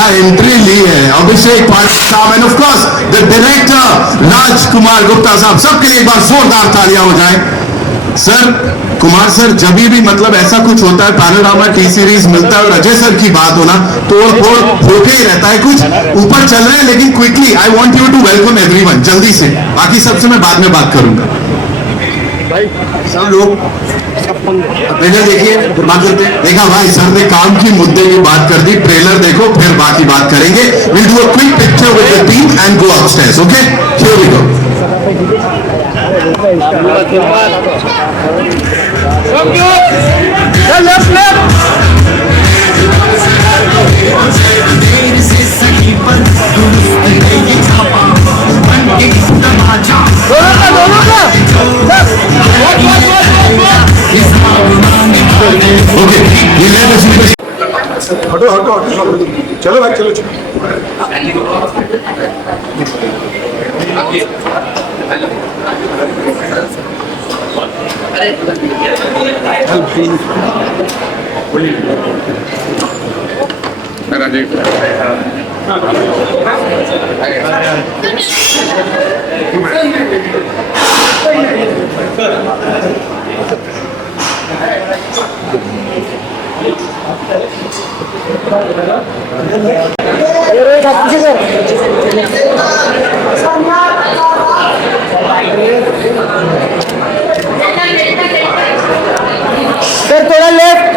क्या एंट्री ली है अभिषेक पाठक साहब end of course the director Rajkumar Gupta साहब, सबके लिए एक बार जोरदार तालियां हो जाए। सर, कुमार सर, जब भी मतलब ऐसा कुछ होता है, पैनोरामा टी सीरीज मिलता है और अजय सर की बात होना, तोड़ फोड़ होके ही रहता है। कुछ ऊपर चल रहे हैं लेकिन quickly I want you to welcome everyone, जल्दी से। बाकी सबसे मैं बाद में बात करूंगा। भाई सब लोग ट्रेलर देखिए, देखा भाई सर ने काम की मुद्दे की बात कर दी। ट्रेलर देखो फिर बाकी बात करेंगे। Will do a quick picture with the team and go upstairs, okay? Here we go. Okay, ये हटो हटो हटो, चलो भाई चलो चलो। सर थोड़ा लेफ्ट।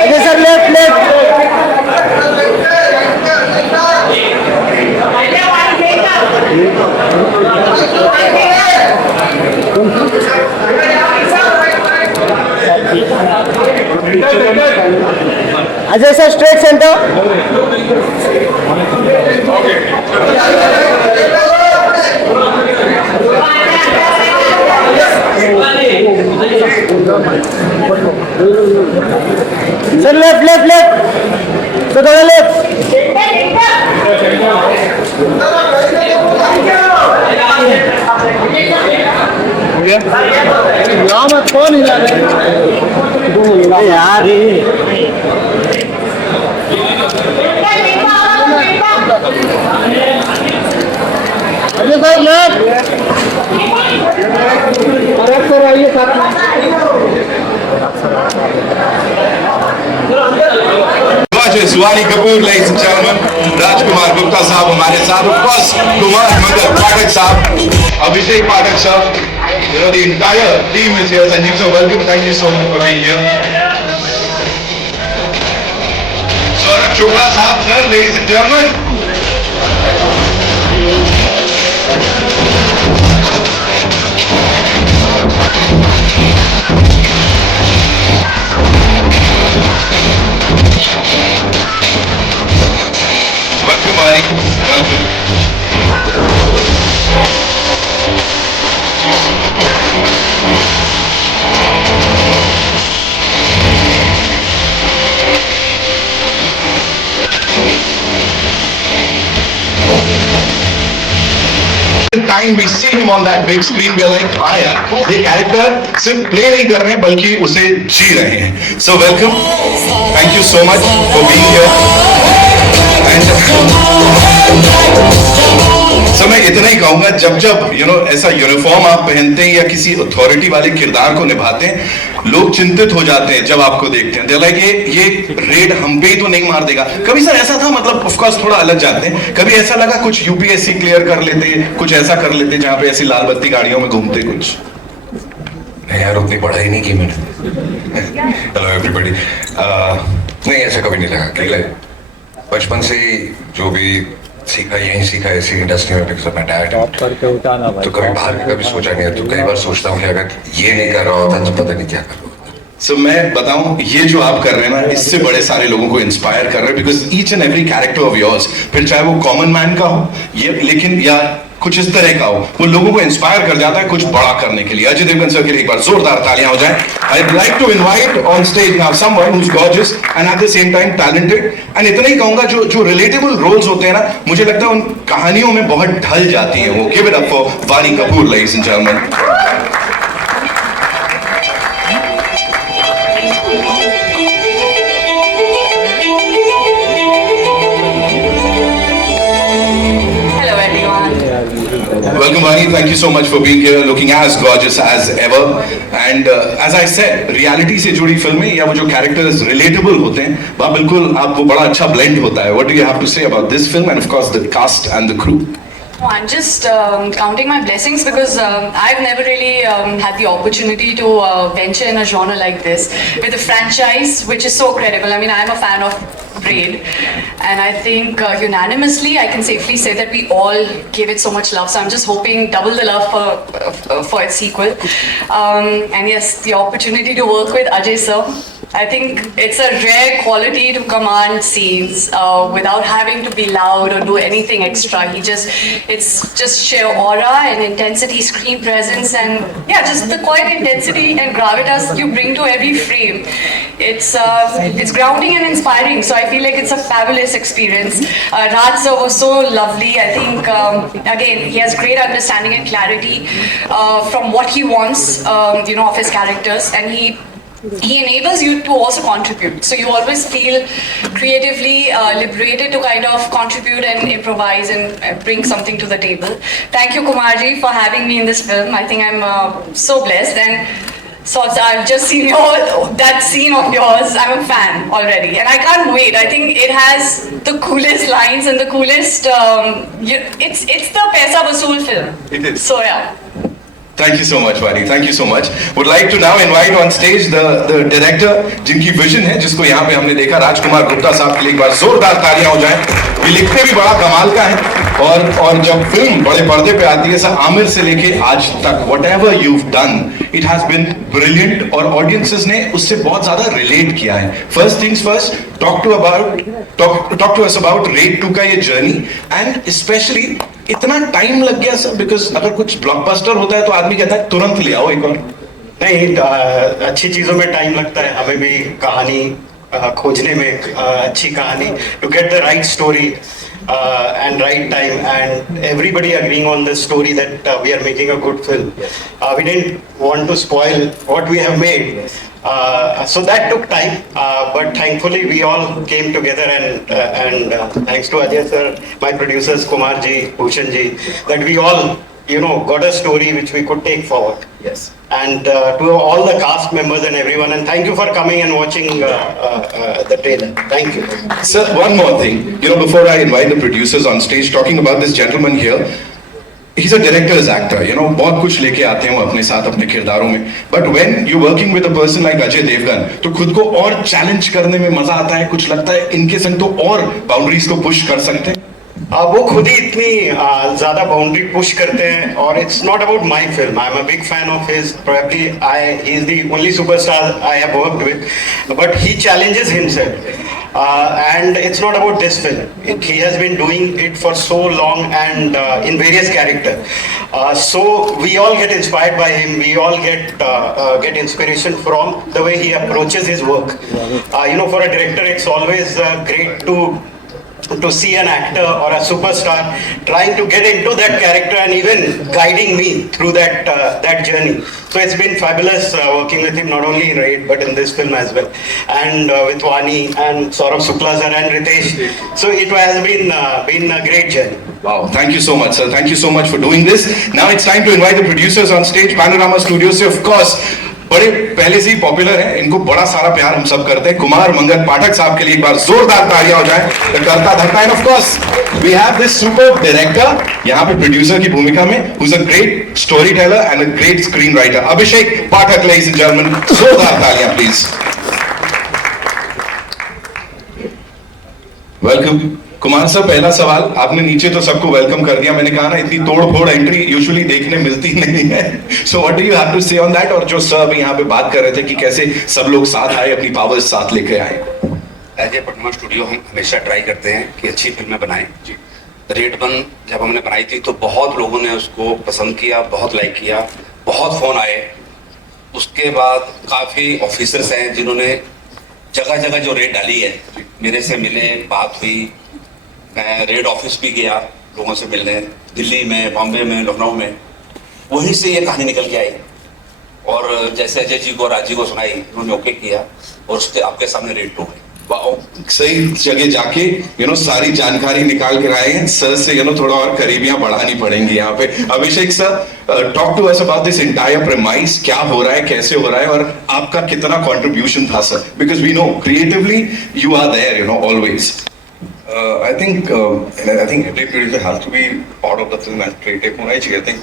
Ajay sir left left. Ajay sir straight centre. Sir left left left, sir थोड़ा लेफ्ट। कौन हिला रहे यार? Ajay sir left. सर आइए साथ में। वानी कपूर, ladies and gentlemen, राजकुमार गुप्ता साहब हमारे साथ, of course, कुमार मंगल पाठक साहब, अभिषेक पाठक साहब, you know the entire team is here. Sanjeev sir, welcome. Thank you so much for being here. Saurabh Chopra साहब, sir, ladies and gentlemen. Time we see him on that big screen, we are like, हाँ यार, ये कैरेक्टर सिर्फ प्ले नहीं कर रहे हैं बल्कि उसे जी रहे हैं। So welcome, thank you so much for being here. So मैं इतना ही कहूँगा, जब जब ऐसा यूनिफॉर्म आप पहनते हैं या किसी अथॉरिटी वाले किरदार को निभाते हैं, लोग चिंतित हो जाते हैं जब आपको देखते हैं। They're like, ये रेड हम पे ही तो नहीं मार देगा। कभी सर ऐसा था, मतलब ऑफ कोर्स थोड़ा अलग जाते हैं, कभी ऐसा लगा कुछ यूपीएससी क्लियर कर लेते, कुछ ऐसा कर लेते जहाँ पे ऐसी लाल बत्ती गाड़ियों में घूमते कुछ? नहीं यार, उतनी पढ़ाई नहीं की मैंने। Hello everybody. नहीं, ऐसा कभी नहीं लगा कि बचपन से जो भी सीखा यहीं सीखा इसी इंडस्ट्री में, बिकॉज़ मैं डैड तो कभी बाहर का कभी सोचा नहीं है। तो कई बार सोचता हूँ कि अगर ये नहीं कर रहा होता तो पता नहीं क्या कर रहा होता। सो मैं बताऊं, ये जो आप कर रहे हैं ना, इससे बड़े सारे लोगों को इंस्पायर कर रहे हैं, because each and every character of yours, फिर चाहे वो कॉमन मैन का हो ये, लेकिन या कुछ इस तरह का हो, वो लोगों को इंस्पायर कर जाता है कुछ बड़ा करने के लिए। अजय देवगन सर के लिए एक बार जोरदार तालियां हो जाए। I would like to invite on stage now someone who is gorgeous and at the same time talented. And इतना ही कहूंगा, जो रिलेटेबल रोल्स होते हैं ना, मुझे लगता है उन कहानियों में बहुत ढल जाती हैं वो। गिव इट अप फॉर वानी Kapoor, ladies and gentleman. Welcome, Vani. Thank you so much for being here, looking as gorgeous as ever. And as I said, reality से जुड़ी फिल्में या वो जो characters relatable होते हैं, वहाँ बिल्कुल आप वो बड़ा अच्छा blend होता है. What do you have to say about this film and of course the cast and the crew? Oh, I'm just counting my blessings because I've never really had the opportunity to venture in a genre like this with a franchise which is so credible. I mean, I'm a fan of Braid, and I think unanimously I can safely say that we all gave it so much love. So I'm just hoping double the love for its sequel. And yes, the opportunity to work with Ajay sir. I think it's a rare quality to command scenes without having to be loud or do anything extra. It's just sheer aura and intensity, screen presence, and yeah, just the quiet intensity and gravitas you bring to every frame. It's grounding and inspiring. So I feel like it's a fabulous experience. Raj sir was so lovely. I think again he has great understanding and clarity from what he wants, of his characters, and he enables you to also contribute. So you always feel creatively liberated to kind of contribute and improvise and bring something to the table. Thank you, Kumarji, for having me in this film. I think I'm so blessed. And so I've just seen that scene of yours. I'm a fan already. And I can't wait. I think it has the coolest lines and the coolest... it's the Paisa Vasool film. It is. So yeah. Thank you so much, Vani. Thank you so much. Would like to now invite on stage the director, जिनकी विजन है, जिसको यहाँ पे हमने देखा, राजकुमार गुप्ता साहब के लिए एक बार जोरदार तालियां हो जाएं. ये लिखते भी बड़ा कमाल का है और जब फिल्म बड़े पर्दे पे आती है, सब आमिर से लेके आज तक, whatever you've done, it has been brilliant और audiences ने उससे बहुत ज़्यादा relate किया है. First things first, talk to us about Raid 2 का ये journey and especially इतना टाइम लग गया सर, बिकॉज अगर कुछ ब्लॉकबस्टर होता है तो आदमी कहता है तुरंत ले आओ एक और. नहीं, अच्छी चीजों में टाइम लगता है. हमें भी कहानी खोजने में, अच्छी कहानी, to get the right story and right time, and everybody agreeing on the story that we are making a good film. We didn't want to spoil what we have made. So that took time, but thankfully we all came together, and thanks to Ajay sir, my producers Kumar ji, Bhushan ji, that we all got a story which we could take forward. Yes. And to all the cast members and everyone, and thank you for coming and watching the trailer. Thank you. Sir, one more thing. Before I invite the producers on stage, talking about this gentleman here. He's a director's actor, बहुत कुछ लेके आते हैं वो अपने साथ अपने किरदारों में. But when you're working with a person like Ajay Devgan, तो खुद को और चैलेंज करने में मजा आता है, कुछ लगता है इनके संग तो और बाउंड्रीज को पुश कर सकते हैं. वो खुद ही इतनी ज्यादा बाउंड्री पुश करते हैं, और it's not about my film. I am a big fan of his. Probably he is the only superstar I have worked with, but he challenges himself. And it's not about this film. He has been doing it for so long and in various characters. So we all get inspired by him. We all get inspiration from the way he approaches his work. For a director, it's always great to see an actor or a superstar trying to get into that character and even guiding me through that journey. So it's been fabulous working with him, not only in Raid but in this film as well, and with Vani and Saurabh Shukla sir and Ritesh. So it has been a great journey. Wow, thank you so much, sir. Thank you so much for doing this. Now it's time to invite the producers on stage. Panorama Studios से of course बड़े पहले से ही पॉपुलर है, इनको बड़ा सारा प्यार हम सब करते हैं. कुमार मंगल पाठक साहब के लिए एक बार जोरदार तालियां हो जाए. करता धरता. And of course we have this super director यहाँ पे प्रोड्यूसर की भूमिका में, who is a great story teller and a great screen writer, Abhishek Pathak. Ladies and gentleman, जोरदार तालियां प्लीज. वेलकम. कुमार सर, पहला सवाल, आपने नीचे तो सबको वेलकम कर दिया, मैंने कहा ना इतनी तोड़ फोड़ एंट्री यूजुअली देखने मिलती नहीं है. So what do you have to say on that? और जो सर अभी यहाँ पे बात कर रहे थे कि कैसे सब लोग साथ आए, अपनी पावर्स साथ लेके आए. एज ए पटना स्टूडियो हम हमेशा ट्राई करते हैं कि अच्छी फिल्में बनाएं. रेड 1 जब हमने बनाई थी तो बहुत लोगों ने उसको पसंद किया, बहुत लाइक किया, बहुत फोन आए. उसके बाद काफ़ी ऑफिसर्स हैं जिन्होंने जगह जगह जो रेड डाली है, मेरे से मिले, बात हुई. मैं रेड ऑफिस भी गया लोगों से मिलने, दिल्ली में, बॉम्बे में, लखनऊ में. वहीं से ये कहानी निकल के आई, और जैसे अजय जी को, राज जी को सुनाई, उन्होंने ओके किया, और उसके आपके सामने रेड 2 है. सही जगह जाके सारी जानकारी निकाल कर आए हैं सर से थोड़ा और करीबियां बढ़ानी पड़ेंगी यहाँ पे। Abhishek sir, talk to us about this entire premise, क्या हो रहा है, कैसे हो रहा है और आपका कितना कंट्रीब्यूशन था sir, because we know creatively you are there always. I think every producer has to be part of the film and creative होना ही चाहिए। I think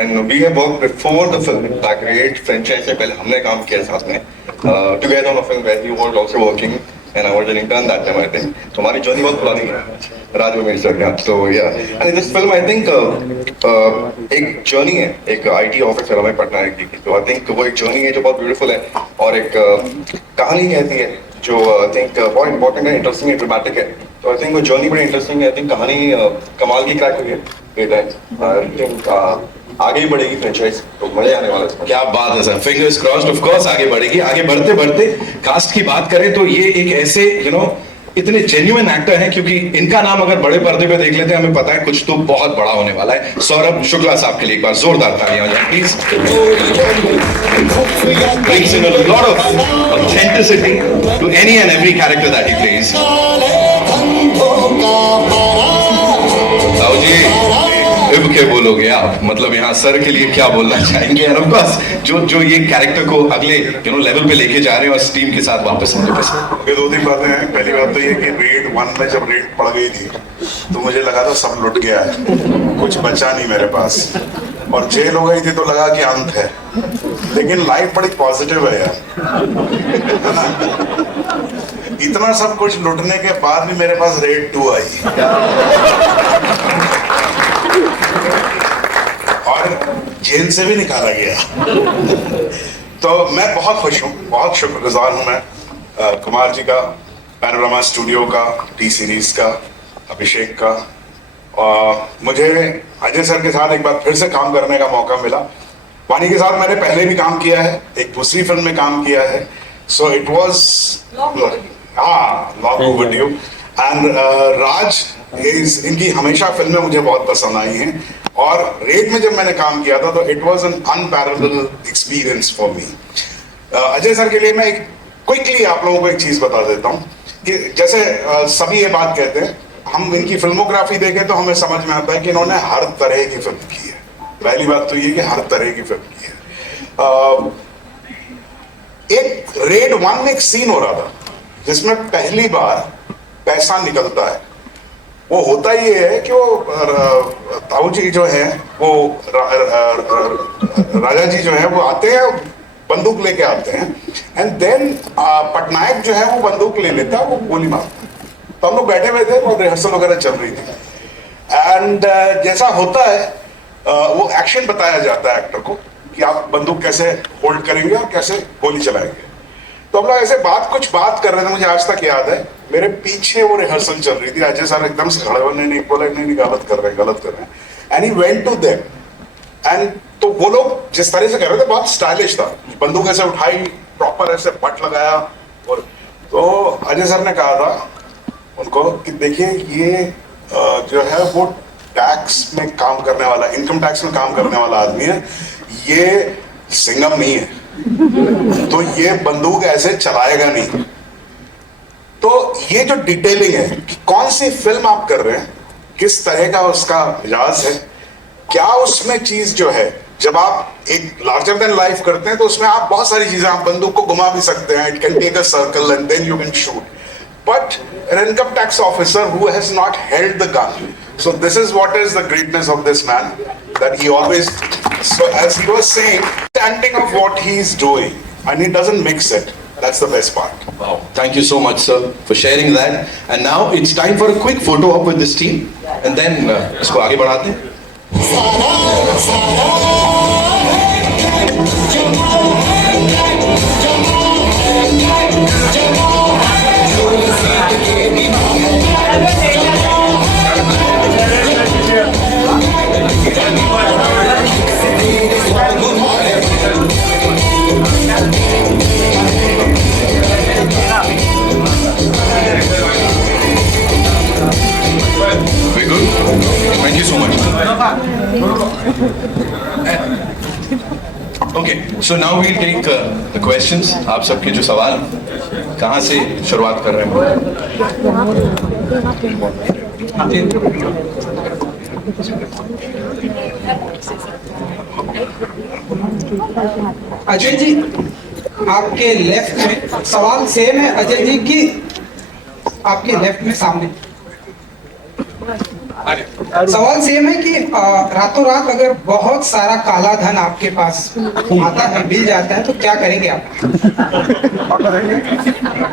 and we have worked before the film, like Great franchise से पहले हमने काम किया साथ में together on a film where he was also working and I was an intern that time I think। तो हमारी जर्नी बहुत पुरानी है राज मेरे सर का। तो yeah, and in this film I think एक जर्नी है एक IT ऑफिसर हमें पटनायक की। तो I think वो एक जर्नी है जो बहुत ब्यूटीफुल है और एक कहानी कहती है जो आई थिंक बहुत इंपॉर्टेंट है, इंटरेस्टिंग है, ड्रामेटिक है। तो आई थिंक वो जर्नी बड़ी इंटरेस्टिंग है। आई थिंक कहानी कमाल की क्रैक हुई है ये टाइम। आई थिंक आगे ही बढ़ेगी फ्रेंचाइज, तो मजा आने वाला है। क्या बात है sir, fingers crossed. Of course आगे बढ़ेगी। आगे बढ़ते बढ़ते कास्ट की बात करें तो ये एक ऐसे इतने जेन्युइन एक्टर हैं, क्योंकि इनका नाम अगर बड़े पर्दे पे देख लेते हैं हमें पता है कुछ तो बहुत बड़ा होने वाला है। सौरभ शुक्ला साहब के लिए एक बार जोरदार तालियां हो जाए please. Brings in a lot of authenticity to any and every character that he plays. Sahu ji, इब के बोलोगे आप, मतलब यहाँ सर के लिए क्या बोलना चाहेंगे? और ऑफ कोर्स जो ये कैरेक्टर को अगले लेवल पे लेके जा रहे हैं और टीम के साथ वापस आने पे। ये दो तीन बातें हैं। पहली बात तो ये कि रेड 1 में जब रेड पड़ गई थी तो मुझे लगा था सब लुट गया है, कुछ बचा नहीं मेरे पास, और जेल हो गई थी तो लगा कि अंत है। लेकिन लाइफ बड़ी पॉजिटिव है यार, इतना सब कुछ लुटने के बाद भी मेरे पास रेड 2 आई और जेल से भी निकाला गया। तो मैं बहुत खुश हूँ, बहुत शुक्रगुजार हूँ मैं कुमार जी का, पैनोरामा स्टूडियो का, टी सीरीज का, अभिषेक का। मुझे अजय सर के साथ एक बार फिर से काम करने का मौका मिला। वानी के साथ मैंने पहले भी काम किया है, एक दूसरी फिल्म में काम किया है। So it was long overdue. And Raj इनकी हमेशा फिल्में मुझे बहुत पसंद आई हैं और रेड में जब मैंने काम किया था तो it was an unparalleled experience for me. Ajay सर के लिए मैं एक क्विकली आप लोगों को एक चीज बता देता हूँ कि जैसे सभी ये बात कहते हैं, हम इनकी फिल्मोग्राफी देखें तो हमें समझ में आता है कि इन्होंने हर तरह की फिल्म की है। पहली बात तो ये कि हर तरह की फिल्म की है। एक रेड 1 में एक सीन हो रहा था जिसमें पहली बार पैसा निकलता है। वो होता ये है कि वो ताऊ जी जो है वो राजा जी जो है वो आते हैं, बंदूक लेके आते हैं एंड देन पटनायक जो है वो बंदूक ले लेता है, वो गोली मारता है। तो हम लोग बैठे हुए थे और रिहर्सल वगैरह चल रही थी एंड जैसा होता है वो एक्शन बताया जाता है एक्टर को कि आप बंदूक कैसे होल्ड करेंगे और कैसे गोली चलाएंगे। तो हम लोग ऐसे कुछ बात कर रहे थे, मुझे आज तक याद है। मेरे पीछे वो रिहर्सल चल रही थी, अजय सर एकदम से खड़े होने नहीं बोला, नहीं गलत कर रहे हैं and he went to them and तो वो लोग जिस तरह से कर रहे थे बहुत स्टाइलिश था, बंदूक ऐसे उठाई, प्रॉपर ऐसे बट लगाया। और तो अजय सर ने कहा था उनको कि देखिए ये जो है वो टैक्स में काम करने वाला, इनकम टैक्स में काम करने वाला आदमी है, ये सिंघम नहीं है, तो ये बंदूक ऐसे चलाएगा नहीं। तो ये जो डिटेलिंग है कि कौन सी फिल्म आप कर रहे हैं, किस तरह का उसका मिजाज है, क्या उसमें चीज जो है, जब आप एक लार्जर देन लाइफ करते हैं तो उसमें आप बहुत सारी चीजें, आप बंदूक को घुमा भी सकते हैं, it can take a circle and then you can shoot, but an income tax officer who has not held the gun. So this is what is the greatness of this man, that he always, so as he was saying, standing of what he's doing and he doesn't mix it. That's the best part. Wow. Thank you so much, sir, for sharing that. And now it's time for a quick photo op with this team, and then इसको आगे बढ़ाते हैं. Very good. Thank you so much. Okay, so now we'll take the questions. आप सबके जो सवाल कहाँ से शुरुआत कर रहे हैं? अजय जी, आपके लेफ्ट में सवाल सेम है अजय जी की, आपके लेफ्ट में सामने सवाल सेम है कि रातों रात अगर बहुत सारा काला धन आपके पास आता है, मिल जाता है, तो क्या करेंगे आप?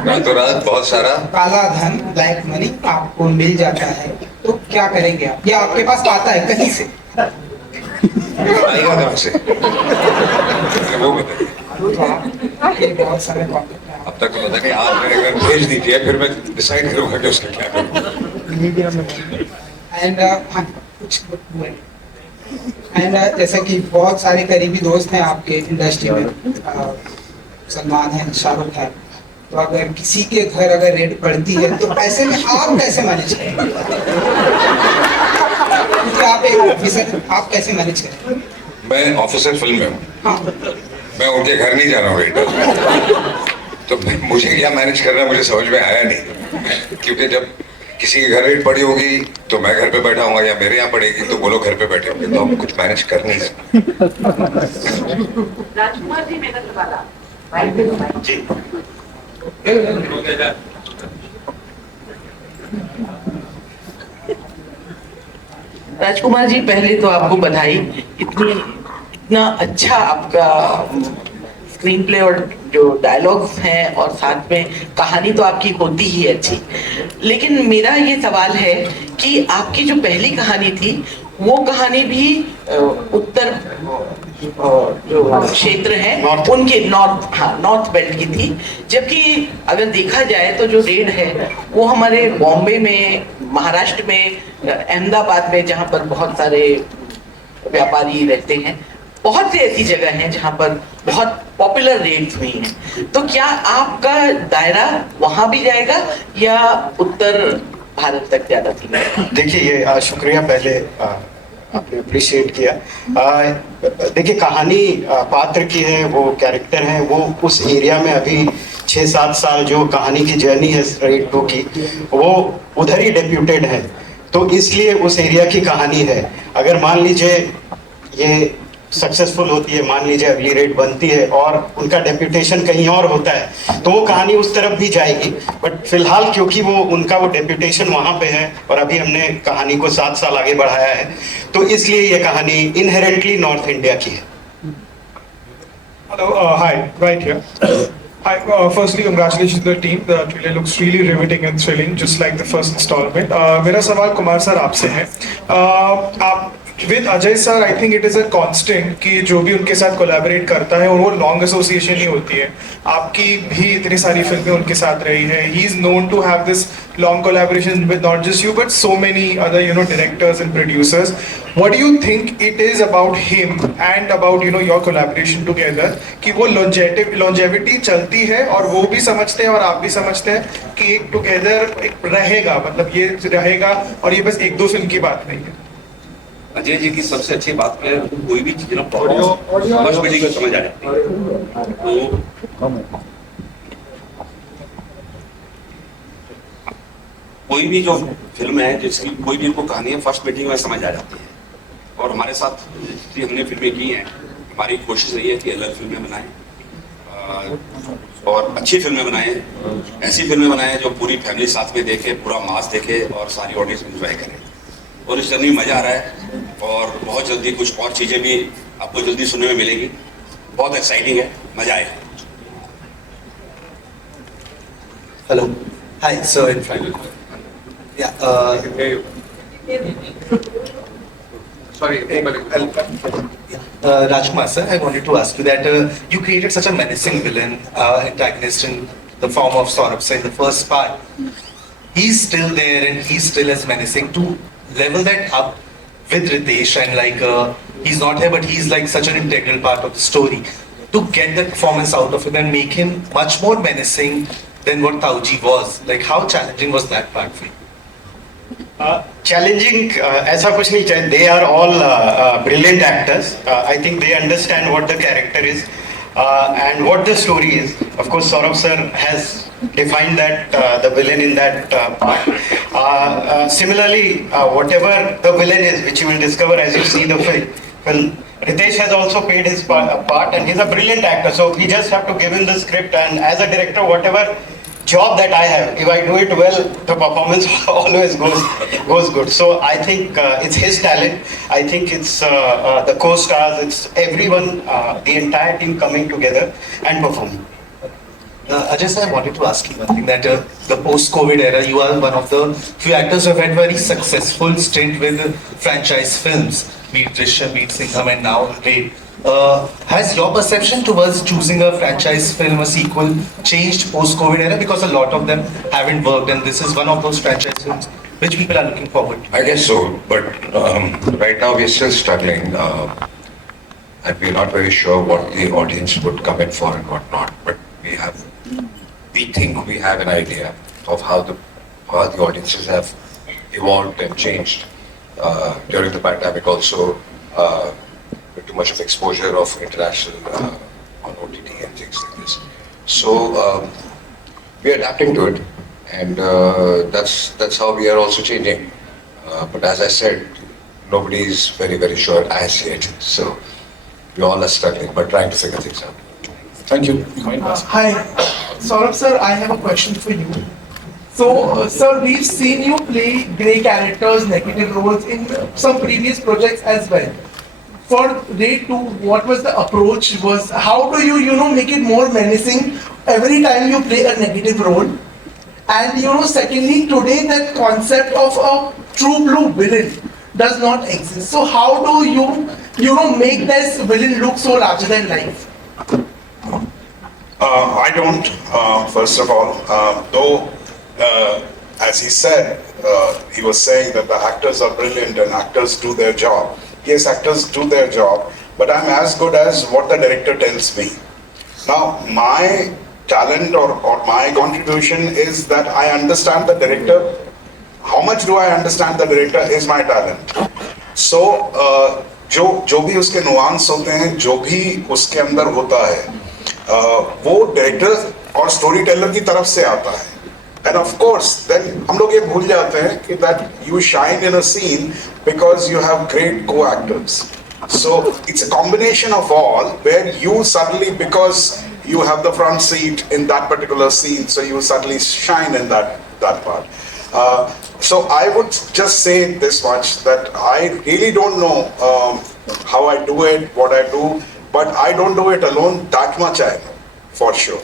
रातों रात बहुत सारा काला धन, ब्लैक मनी आपको मिल जाता है तो क्या करेंगे आप, या आपके पास आता है कहीं से? आएगा कहाँ से? वो बताइए। ये बहुत सारे topic हैं। अब तक तो पता नहीं, आप मेरे घर भेज दीजिए, फिर मैं डिसाइड करूंगा कि उसका क्या करूँ। एंड एंड जैसा कि बहुत सारे करीबी दोस्त हैं आपके इंडस्ट्री में, सलमान है, शाहरुख है, तो अगर किसी के घर अगर रेड पड़ती है तो ऐसे में आप कैसे मैनेज करेंगे? क्योंकि आप एक ऑफिसर, आप कैसे मैनेज करेंगे? मैं ऑफिसर फिल्म में हूँ, हाँ, मैं उनके घर नहीं जा रहा हूँ रेड, तो मुझे क्या मैनेज करना है मुझे समझ में आया नहीं, क्योंकि जब किसी के घर रेड पड़ी होगी तो मैं घर पे बैठा हूँ, या मेरे यहाँ पड़ेगी तो वो लोग घर पे बैठे होंगे, तो हम कुछ मैनेज कर नहीं सकते। राजकुमार जी, मेरा सवाल जी राजकुमार जी, पहले तो आपको बधाई, इतना अच्छा आपका स्क्रीन प्ले और जो डायलॉग्स हैं और साथ में कहानी तो आपकी होती ही अच्छी, लेकिन मेरा ये सवाल है कि आपकी जो पहली कहानी थी वो कहानी भी उत्तर जो क्षेत्र है उनके नॉर्थ बेल्ट की थी, जबकि अगर देखा जाए तो जो रेड है वो हमारे बॉम्बे में, महाराष्ट्र में, अहमदाबाद में, जहाँ पर बहुत सारे व्यापारी रहते हैं, बहुत सी ऐसी जगह हैं जहाँ पर बहुत पॉपुलर रेड्स हुई हैं, तो क्या आपका दायरा वहां भी जाएगा या उत्तर भारत तक ज्यादा थी? देखिए, ये शुक्रिया पहले आपने अप्रिशिएट किया। देखिए, कहानी पात्र की है, वो कैरेक्टर है, वो उस एरिया में अभी 6-7 साल जो कहानी की जर्नी है रेड 2 की, वो उधर ही डेप्यूटेड है, तो इसलिए उस एरिया की कहानी है। अगर मान लीजिए ये सक्सेसफुल होती है, मान लीजिए अगली रेड बनती है और उनका डेप्यूटेशन कहीं और होता है, तो वो कहानी उस तरफ भी जाएगी, बट फिलहाल क्योंकि वो उनका वो डेप्यूटेशन वहाँ पे है और अभी हमने कहानी को 7 साल आगे बढ़ाया है, तो इसलिए ये कहानी इनहेरेंटली नॉर्थ इंडिया की है। Hello, hi, right here. Hi, firstly, congratulations to the team. The trailer looks really riveting and thrilling, just like the first installment. मेरा सवाल कुमार सर आपसे है। आप विद Ajay sir, I think it is a constant कि जो भी उनके साथ कोलैबोरेट करता है और वो लॉन्ग एसोसिएशन ही होती है। आपकी भी इतनी सारी फिल्में उनके साथ रही है। He is known to have this long collaboration with not just you but so many other directors and producers. What do you think it is about him and about your collaboration together कि वो लॉन्जेविटी चलती है और वो भी समझते हैं और आप भी समझते हैं कि एक टुगेदर एक रहेगा, मतलब ये रहेगा और ये बस 1-2 फिल्म की बात नहीं है? अजय जी की सबसे अच्छी बात है, कोई भी चीज ना फर्स्ट मीटिंग में समझ आ जाती है। तो कोई भी जो फिल्म है, जिसकी कोई भी इनको कहानी है, फर्स्ट मीटिंग में समझ आ जाती है। और हमारे साथ जितनी हमने फिल्में की हैं, हमारी कोशिश रही है कि अलग फिल्में बनाएं और अच्छी फिल्में बनाएं, ऐसी फिल्में बनाएं जो पूरी फैमिली साथ में देखे, पूरा मास देखे और सारी ऑडियंस एंजॉय करे। और इस जर्नी में मजा आ रहा है और बहुत जल्दी कुछ और चीजें भी आपको जल्दी सुनने में मिलेगी। बहुत एक्साइटिंग है, मजा आएगा। Hello. Hi, sir, in front. Yeah. Sorry, Rajkumar, sir, I wanted to ask you that you created such a menacing villain, antagonist in the form of Saurabh in the first part. He's still there and he's still as menacing. To level that up with Ritesh and he's not here but he's like such an integral part of the story, to get that performance out of him and make him much more menacing than what Tauji was, like how challenging was that part for you? Challenging, ऐसा कुछ नहीं चाहिए. They are all brilliant actors. I think they understand what the character is. and what the story is. Of course, Saurabh sir has defined that the villain in that part. Similarly, whatever the villain is, which you will discover as you see the film, Ritesh has also played his part, and he's a brilliant actor. So we just have to give him the script, and as a director, whatever job that I have, if I do it well, the performance always goes good. So I think it's his talent. I think it's the co-stars, it's everyone, the entire team coming together and performing. Ajay sir, I wanted to ask you one thing, that the post-COVID era, you are one of the few actors who have had very successful stint with franchise films, be it Drishyam, be it Singham, and now Raid. Has your perception towards choosing a franchise film, a sequel, changed post-COVID era? Because a lot of them haven't worked, and this is one of those franchise films which people are looking forward to. I guess so, but right now we're still struggling, and we're not very sure what the audience would come in for and what not. But we think we have an idea of how the audiences have evolved and changed during the pandemic. Also, with too much of exposure of international on OTT and things like this. So we're adapting to it, and that's how we are also changing. But as I said, nobody is very sure as yet. So we all are struggling, but trying to figure things out. Thank you. Hi, Saurabh sir, I have a question for you. So, sir, we've seen you play grey characters, negative roles in some previous projects as well. For Raid 2, what was the approach? How do you make it more menacing every time you play a negative role? And secondly, today that concept of a true blue villain does not exist. So how do you make this villain look so larger than life? I don't, first of all, though, as he said, he was saying that the actors are brilliant and actors do their job. Yes, actors do their job, but I'm as good as what the director tells me. Now, my talent or my contribution is that I understand the director. How much do I understand the director is my talent. So, जो भी उसके नुआंस होते हैं, जो भी उसके अंदर होता है, वो डायरेक्टर और स्टोरी टेलर की तरफ से आता है. And of course, then हम लोग ये भूल जाते हैं कि that you shine in a scene because you have great co-actors. So it's a combination of all, where you suddenly, because you have the front seat in that particular scene, so you suddenly shine in that part. So I would just say this much, that I really don't know how I do it, what I do, but I don't do it alone. That much I know, for sure.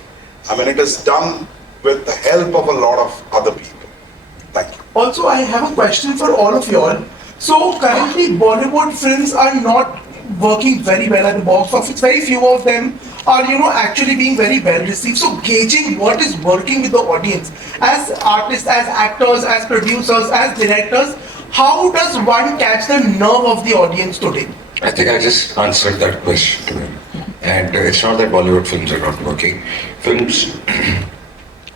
I mean, it is done with the help of a lot of other people. Thank you. Also, I have a question for all of you all. So currently, Bollywood films are not working very well at the box office. Very few of them are, actually being very well received. So gauging what is working with the audience, as artists, as actors, as producers, as directors, how does one catch the nerve of the audience today? I think I just answered that question. And it's not that Bollywood films are not working. Films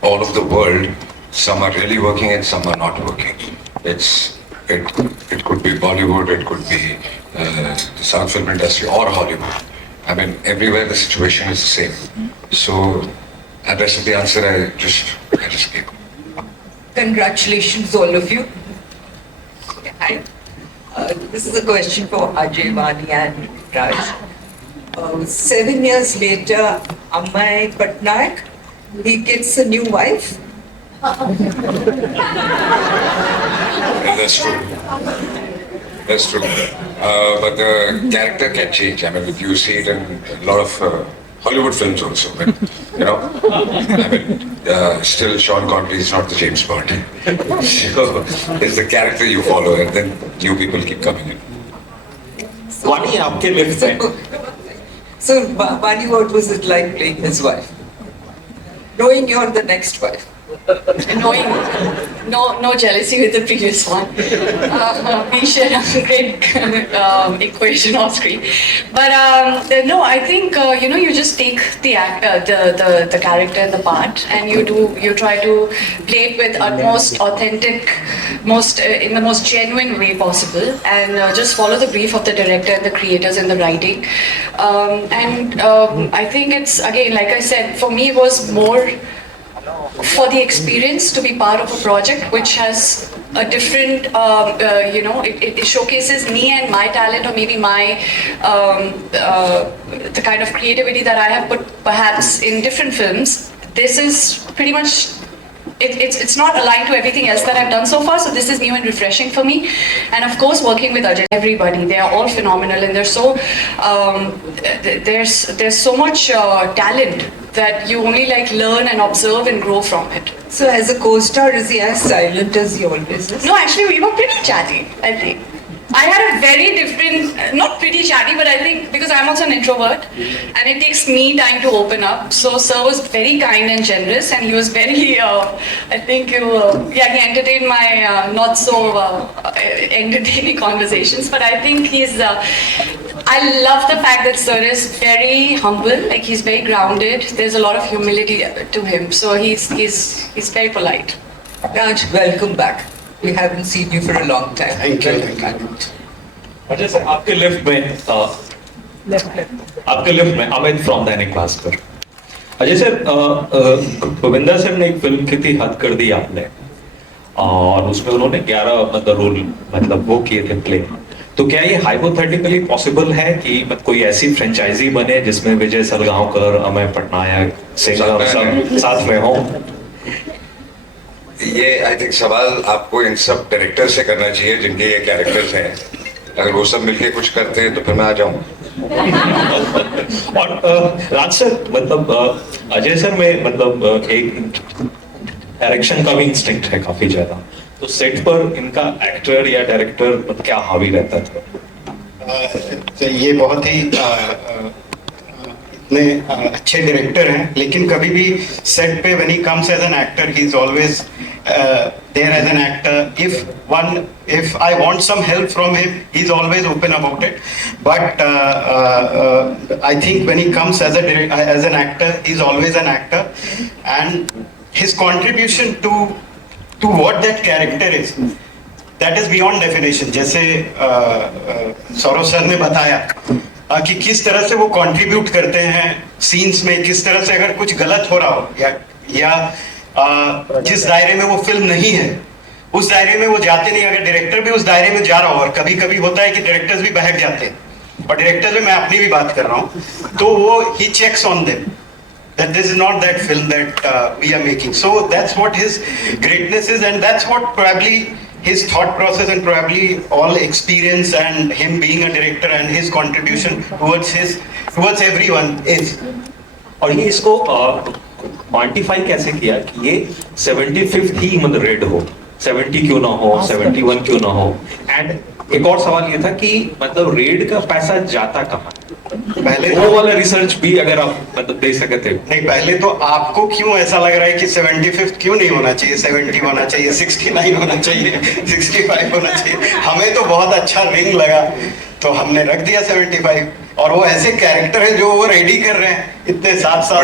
all over the world, some are really working and some are not working. It could be Bollywood, it could be the South film industry or Hollywood. I mean, everywhere the situation is the same. So, and rest of the answer I just gave. Congratulations, all of you. Hi. This is a question for Ajay, Vani and Raj. 7 years later, Amay Patnaik, he gets a new wife. Yeah, that's true. That's true. But the character can change. I mean, you see it in a lot of Hollywood films also. But, I mean, still Sean Connery is not the James Bond. So it's the character you follow, and then new people keep coming in. Vani, aapke lift mein. So, Vani, what was it like playing his wife? Knowing you're the next wife. knowing no jealousy with the previous one. We share a great equation off screen. But no, I think you just take the character and the part, and you try to play it with utmost authentic, in the most genuine way possible, and just follow the brief of the director and the creators and the writing. I think it's, again, like I said, for me it was more for the experience to be part of a project which has a different, it showcases me and my talent, or maybe my the kind of creativity that I have put perhaps in different films. This is pretty much, it's not aligned to everything else that I've done so far, so this is new and refreshing for me. And of course, working with Ajay, everybody, they are all phenomenal, and they're so there's so much talent that you only learn and observe and grow from it. So as a co-star, is he as silent as he always is? No, actually we were pretty chatty, I think. I had a very different, not pretty chatty, but I think because I'm also an introvert and it takes me time to open up. So Sir was very kind and generous, and he was very, I think, he entertained my not so entertaining conversations. But I think I love the fact that Sir is very humble, he's very grounded. There's a lot of humility to him. So he's very polite. Raj, welcome back. We haven't seen you for a long time. Thank you. अच्छा सर, आपके लिफ्ट में अमित फ्रॉम दैनिक भास्कर। अजय सर, गोविंदा सर ने एक फिल्म की थी हद कर दी आपने, और उसमें उन्होंने 11 रोल वो किए थे प्ले। तो क्या ये हाइपोथेटिकली पॉसिबल है कि कोई ऐसी फ्रेंचाइजी बने जिसमें विजय सलगांवकर, अमय पटनायक, सिंघम सब साथ में हों? ये आई थिंक सवाल आपको इन सब डायरेक्टर से करना चाहिए जिनके ये कैरेक्टर्स हैं। अगर वो सब मिलके कुछ करते हैं तो फिर मैं आ जाऊँ। और राज सर, अजय सर में एक डायरेक्शन का भी इंस्टिंक्ट है काफी ज्यादा, तो सेट पर इनका एक्टर या डायरेक्टर क्या हावी रहता था? ये बहुत ही इतने अच्छे डायरेक्टर हैं, लेकिन कभी भी सेट पे when he comes as an actor, he is always there as an actor. If I want some help from him, he's always open about it. But I think when he comes as an actor, he's always an actor, and his contribution to what that character is, that is beyond definition. जैसे सौरभ सर ने बताया कि किस तरह से वो कंट्रीब्यूट करते हैं सीन्स में, किस तरह से अगर कुछ गलत हो रहा हो या जिस दायरे में वो फिल्म नहीं है उस दायरे में वो जाते नहीं, अगर डायरेक्टर भी उस दायरे में जा रहा हो, और कभी कभी होता है कि डायरेक्टर्स भी बहक जाते हैं, और डायरेक्टर में मैं अपनी भी बात कर रहा हूँ, तो वो ही checks on them that this is not that film that we are making. So that's what his greatness is, and that's what probably his thought process and probably all experience and him being a director and his contribution towards everyone is. और ये इसको क्वांटिफाई कैसे किया कि ये 75th ही रेड हो, 70 क्यों ना हो, 71 क्यों ना हो? एंड एक और सवाल ये था कि रेड का पैसा जाता कहाँ? पहले वो वाला रिसर्च भी अगर आप दे सके थे। नहीं, पहले तो आपको क्यों ऐसा लग रहा है कि 75th क्यों नहीं होना चाहिए, 70 होना चाहिए, 69 होना चाहिए, 65 होना चाहिए? हमें तो बहुत अच्छा रिंग लगा तो हमने रख दिया 75, और वो ऐसे कैरेक्टर है जो वो रेडी कर रहे हैं इतने साथ से।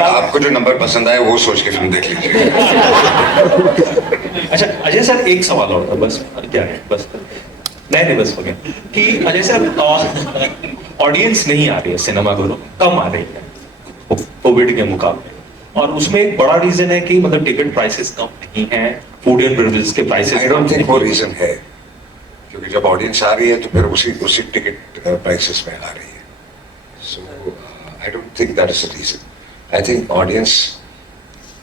आपको जो नंबर पसंद आए वो सोच के फिल्म देख लीजिए। अच्छा अजय सर, एक सवाल और था बस, क्या है बस, नहीं बस हो गया कि अजय सर ऑडियंस नहीं आ रही है सिनेमा घरों, कम आ रही है कोविड के मुकाबले, और उसमें एक बड़ा रीजन है कि टिकट प्राइसेस कम नहीं है, फूड एंड बेवरेजेस के प्राइसेस। आई डोंट थिंक वो रीजन है, क्योंकि जब ऑडियंस आ रही है तो फिर उसी टिकट प्राइसेस में आ रही है। So I don't think that is the reason. I think audience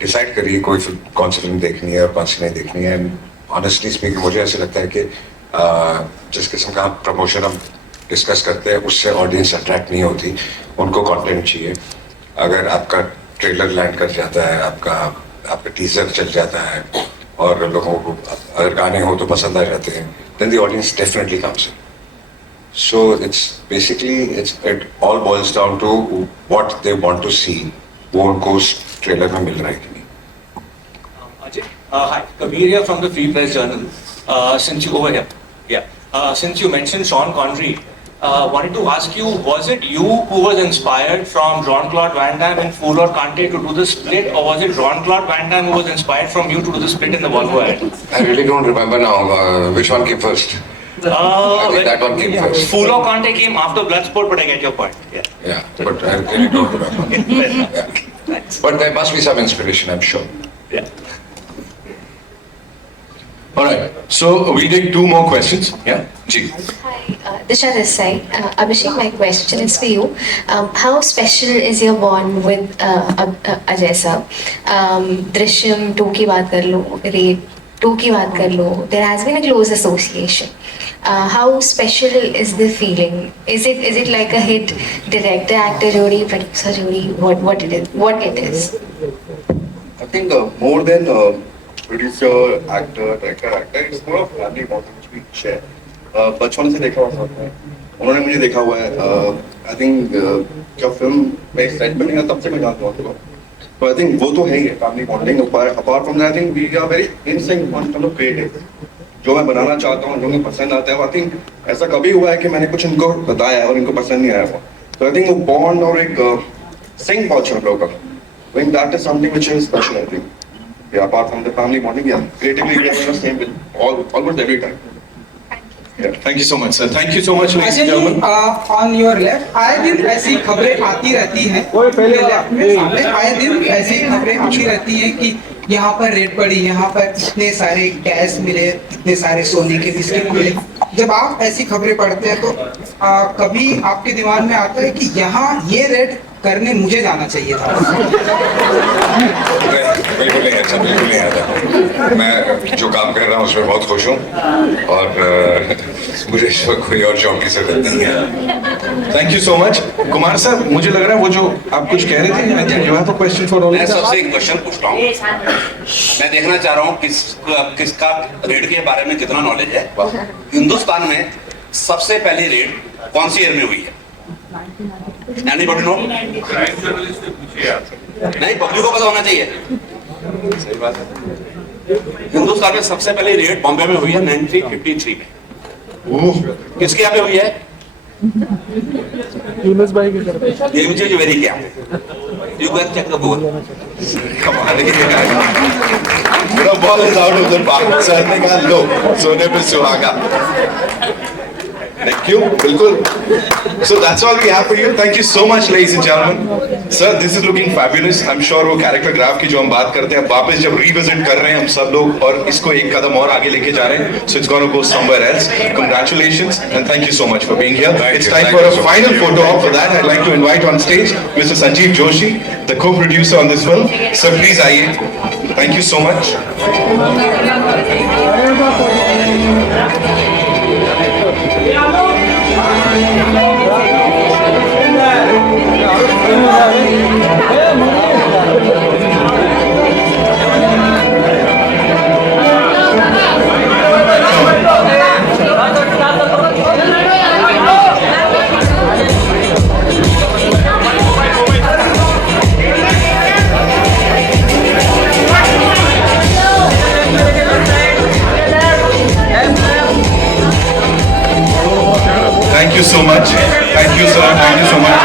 decide करिए कौन सी फिल्म देखनी है और कौन सी नहीं देखनी है। एंड ऑनेस्टली स्पीकिंग मुझे ऐसा लगता है कि जिस किस्म का प्रमोशन हम डिस्कस करते हैं उससे ऑडियंस अट्रैक्ट नहीं होती, उनको कंटेंट चाहिए। अगर आपका ट्रेलर लैंड कर जाता है, आपका टीजर चल जाता है और लोगों को अगर गाने हो तो पसंद आ जाते हैं, then the audience definitely comes in. So it all boils down to what they want to see. वो उनको उस ट्रेलर में मिल रहा है कि नहीं। Hi, Kabir here from the Free Press Journal. Since you mentioned Sean Connery, wanted to ask you, was it you who was inspired from Jean-Claude Van Damme in Fool or Kante to do the split, or was it Jean-Claude Van Damme who was inspired from you to do the split in the Volvo ad? I really don't remember now which one came first. I think that one came first. Fool or Kante came after Bloodsport, but I get your point. Yeah, but I really don't remember. Yeah. But there must be some inspiration, I'm sure. Yeah. All right. So we'll take two more questions. Yeah. Ji. Hi, Disha this side. Abhishek, my question is for you. How special is your bond with Ajay sir? Drishyam 2 की बात कर लो, Raid 2 की बात कर लो. There has been a close association. How special is the feeling? Is it like a hit director actor jodi, producer jodi? What it is? I think more than producer, actor, director, it's more of family bond which we share. बचपन से देखा हुआ साथ में, उन्होंने मुझे देखा हुआ है. I think जब फिल्म में सेट बनेगा तब से मैं जानता हूँ उनको. So I think वो तो है ही family bonding. Apart from that, I think we are very in sync on terms of creative. जो मैं बनाना चाहता हूँ, जो मुझे पसंद आता है, I think ऐसा कभी हुआ है कि मैंने कुछ इनको बताया और इनको पसंद नहीं आया. So I think वो bond और एक sync बहुत अच्छा हम लोगों का. I think that is something which is special, I think. Yeah, apart from the family bonding, yeah, creatively we are the same with almost every time. Yeah, thank you so much, sir. Thank you so much, ladies and gentlemen. On your left, आए दिन ऐसी खबरें आती रहती हैं. लेफ्ट में सामने आए दिन ऐसी खबरें आती रहती हैं कि यहाँ पर रेड पड़ी, यहाँ पर इतने सारे कैश मिले, इतने सारे सोने के बिस्किट मिले. जब आप ऐसी खबरें पढ़ते हैं तो कभी आपके दिमाग में आता है कि यहाँ ये रेड करने मुझे जाना चाहिए था? बिल्कुल नहीं, अच्छा बिल्कुल नहीं आता. मैं जो काम कर रहा हूँ उसमें बहुत खुश हूँ और मुझे इस वक्त कोई और जॉब की जरूरत नहीं है. Thank you so much. Kumar सर, मुझे लग रहा है वो जो आप कुछ कह रहे थे, I think you have a question for all. मैं सबसे एक क्वेश्चन पूछता हूँ. मैं देखना चाह रहा हूँ किसका रेड के बारे में कितना नॉलेज है. हिंदुस्तान में सबसे पहली रेड कौन सी ईयर में हुई है? Anybody know? नहीं, पब्लिक को पता होना चाहिए. सही बात है. हिंदुस्तान में सबसे पहली रेड बॉम्बे में हुई है 1953 में. किसके यहाँ पे हुई है? यूनुस भाई के घर पे. ये मुझे जो वेरी क्या? You guys check the Google. Come on, the ball is out of the park. Sir ने कहा लो, सोने पे सुहागा. Thank you. बिल्कुल. So that's all we have for you. Thank you so much, ladies and gentlemen. Sir, this is looking fabulous. I'm sure वो character graph की जो हम बात करते हैं, वापस जब revisit कर रहे हैं हम सब लोग और इसको एक कदम और आगे लेके जा रहे हैं. So it's going to go somewhere else. Congratulations and thank you so much for being here. It's time for a final photo op. For that, I'd like to invite on stage Mr. Sanjeev Joshi, the co-producer on this film. Sir, please आइए. Thank you so much. Thank you so much. Thank you, sir. Thank you so much.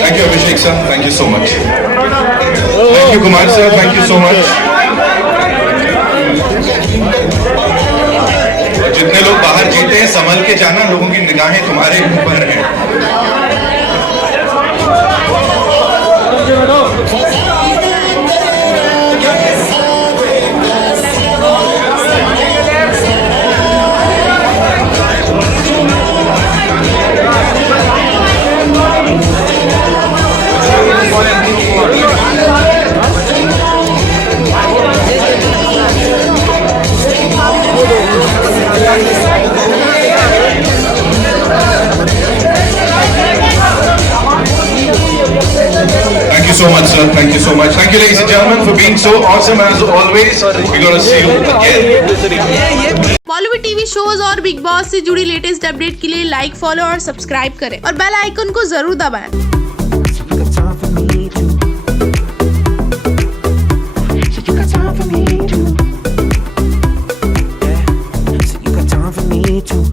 Thank you, Abhishek, sir. Thank you so much. Thank you, Kumar, sir. Thank you so much. जितने लोग बाहर जीते हैं, संभल के जाना, लोगों की निगाहें तुम्हारे ऊपर हैं. Thank you so much, sir. Thank you so much. Thank you, ladies and gentlemen, for being so awesome as always. We're going to see you again. Bollywood TV shows और बिग बॉस से जुड़ी लेटेस्ट अपडेट के लिए like, follow और सब्सक्राइब करें और bell icon को जरूर दबाएं. me too.